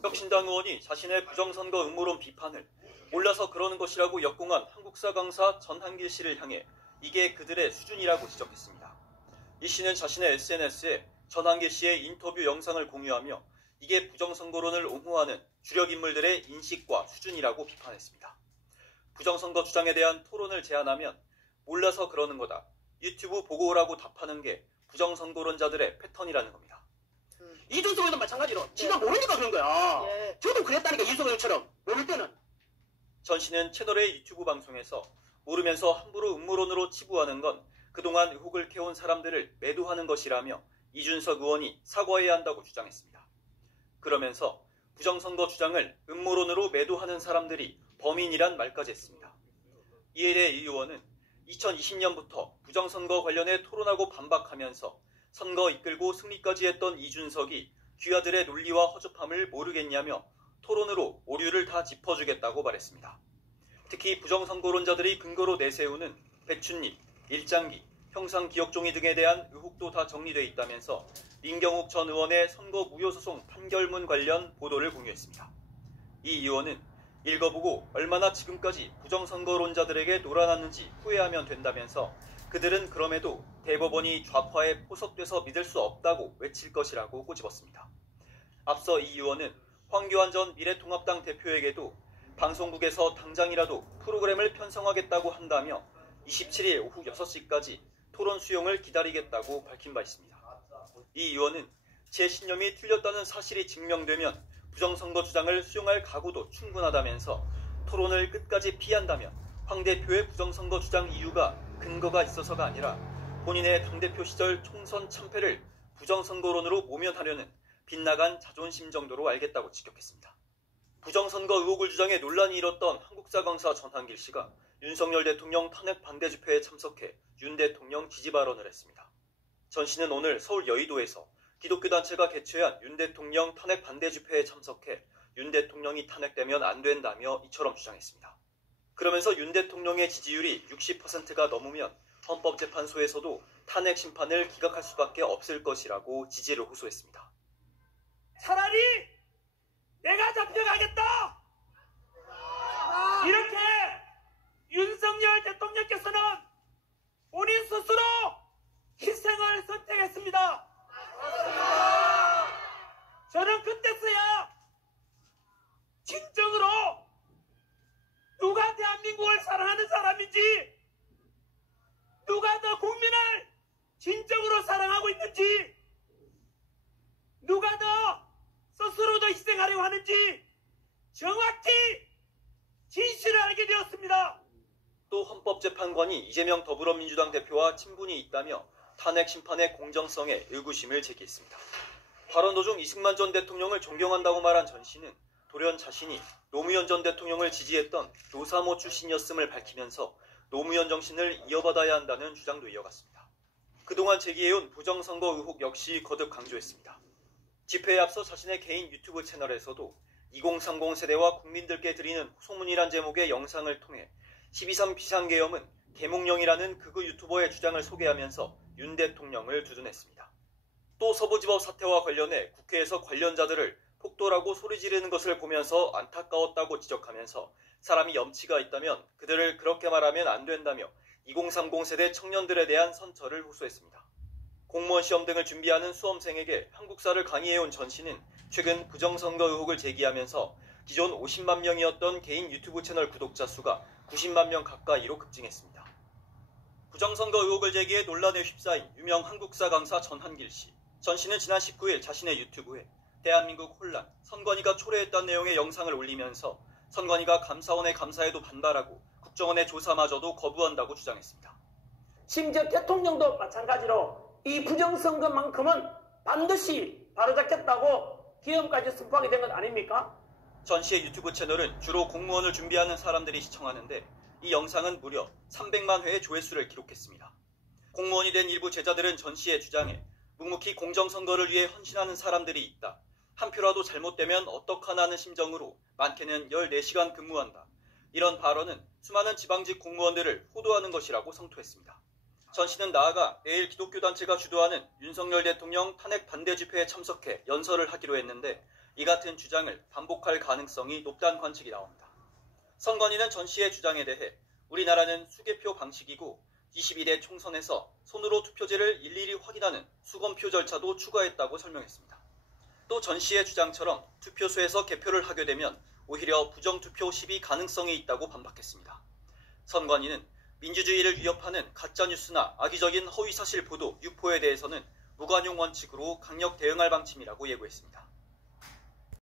혁신당 의원이 자신의 부정선거 음모론 비판을 몰라서 그러는 것이라고 역공한 한국사 강사 전한길 씨를 향해 이게 그들의 수준이라고 지적했습니다. 이 씨는 자신의 SNS에 전한길 씨의 인터뷰 영상을 공유하며 이게 부정선거론을 옹호하는 주력 인물들의 인식과 수준이라고 비판했습니다. 부정선거 주장에 대한 토론을 제안하면 몰라서 그러는 거다. 유튜브 보고 오라고 답하는 게 부정선거론자들의 패턴이라는 겁니다. 이준석도 마찬가지로 지가 모르니까 그런 거야. 저도 그랬다니까 이준석처럼 모를 때는. 전 씨는 채널의 유튜브 방송에서 모르면서 함부로 음모론으로 치부하는 건 그동안 의혹을 캐온 사람들을 매도하는 것이라며 이준석 의원이 사과해야 한다고 주장했습니다. 그러면서 부정선거 주장을 음모론으로 매도하는 사람들이 범인이란 말까지 했습니다. 이에 대해 이 의원은 2020년부터 부정선거 관련해 토론하고 반박하면서 선거 이끌고 승리까지 했던 이준석이 귀하들의 논리와 허접함을 모르겠냐며 토론으로 오류를 다 짚어주겠다고 말했습니다. 특히 부정선거론자들이 근거로 내세우는 배춧잎, 일장기, 형상기억종이 등에 대한 의혹도 다 정리돼 있다면서 민경욱 전 의원의 선거 무효소송 판결문 관련 보도를 공유했습니다. 이 의원은 읽어보고 얼마나 지금까지 부정선거론자들에게 놀아났는지 후회하면 된다면서 그들은 그럼에도 대법원이 좌파에 포섭돼서 믿을 수 없다고 외칠 것이라고 꼬집었습니다. 앞서 이 의원은 황교안 전 미래통합당 대표에게도 방송국에서 당장이라도 프로그램을 편성하겠다고 한다며 27일 오후 6시까지 토론 수용을 기다리겠다고 밝힌 바 있습니다. 이 의원은 제 신념이 틀렸다는 사실이 증명되면 부정선거 주장을 수용할 각오도 충분하다면서 토론을 끝까지 피한다면 황 대표의 부정선거 주장 이유가 근거가 있어서가 아니라 본인의 당대표 시절 총선 참패를 부정선거론으로 모면하려는 빗나간 자존심 정도로 알겠다고 직격했습니다. 부정선거 의혹을 주장해 논란이 일었던 한국사 강사 전한길 씨가 윤석열 대통령 탄핵 반대 집회에 참석해 윤 대통령 지지 발언을 했습니다. 전 씨는 오늘 서울 여의도에서 기독교 단체가 개최한 윤 대통령 탄핵 반대 집회에 참석해 윤 대통령이 탄핵되면 안 된다며 이처럼 주장했습니다. 그러면서 윤 대통령의 지지율이 60%가 넘으면 헌법재판소에서도 탄핵 심판을 기각할 수밖에 없을 것이라고 지지를 호소했습니다. 차라리 내가 잡혀가겠다! 이렇게 윤석열 대통령께서는 본인 스스로 희생을 선택했습니다. 저는 그때서야 진정으로 누가 대한민국을 사랑하는 사람인지, 누가 더 국민을 진정으로 사랑하고 있는지, 누가 더 스스로도 희생하려고 하는지 정확히 진실을 알게 되었습니다. 또 헌법재판관이 이재명 더불어민주당 대표와 친분이 있다며 탄핵 심판의 공정성에 의구심을 제기했습니다. 발언 도중 이승만 전 대통령을 존경한다고 말한 전 씨는 돌연 자신이 노무현 전 대통령을 지지했던 노사모 출신이었음을 밝히면서 노무현 정신을 이어받아야 한다는 주장도 이어갔습니다. 그동안 제기해온 부정선거 의혹 역시 거듭 강조했습니다. 집회에 앞서 자신의 개인 유튜브 채널에서도 2030 세대와 국민들께 드리는 소문이란 제목의 영상을 통해 12.3 비상계엄은 계몽령이라는 극우 유튜버의 주장을 소개하면서 윤 대통령을 두둔했습니다. 또 서부지법 사태와 관련해 국회에서 관련자들을 폭도라고 소리 지르는 것을 보면서 안타까웠다고 지적하면서 사람이 염치가 있다면 그들을 그렇게 말하면 안 된다며 2030 세대 청년들에 대한 선처를 호소했습니다. 공무원 시험 등을 준비하는 수험생에게 한국사를 강의해온 전 씨는 최근 부정선거 의혹을 제기하면서 기존 50만 명이었던 개인 유튜브 채널 구독자 수가 90만 명 가까이로 급증했습니다. 부정선거 의혹을 제기해 논란에 휩싸인 유명 한국사 강사 전한길 씨. 전 씨는 지난 19일 자신의 유튜브에 대한민국 혼란, 선관위가 초래했다는 내용의 영상을 올리면서 선관위가 감사원의 감사에도 반발하고 국정원의 조사마저도 거부한다고 주장했습니다. 심지어 대통령도 마찬가지로 이 부정선거만큼은 반드시 바로잡겠다고 기염까지 선포하게 된 것 아닙니까? 전 씨의 유튜브 채널은 주로 공무원을 준비하는 사람들이 시청하는데 이 영상은 무려 300만 회의 조회수를 기록했습니다. 공무원이 된 일부 제자들은 전 씨의 주장에 묵묵히 공정선거를 위해 헌신하는 사람들이 있다. 한 표라도 잘못되면 어떡하나 하는 심정으로 많게는 14시간 근무한다. 이런 발언은 수많은 지방직 공무원들을 호도하는 것이라고 성토했습니다. 전 씨는 나아가 내일 기독교 단체가 주도하는 윤석열 대통령 탄핵 반대 집회에 참석해 연설을 하기로 했는데 이 같은 주장을 반복할 가능성이 높다는 관측이 나옵니다. 선관위는 전 씨의 주장에 대해 우리나라는 수개표 방식이고 22대 총선에서 손으로 투표지를 일일이 확인하는 수검표 절차도 추가했다고 설명했습니다. 또 전 씨의 주장처럼 투표소에서 개표를 하게 되면 오히려 부정투표 시비 가능성이 있다고 반박했습니다. 선관위는 민주주의를 위협하는 가짜뉴스나 악의적인 허위사실 보도, 유포에 대해서는 무관용 원칙으로 강력 대응할 방침이라고 예고했습니다.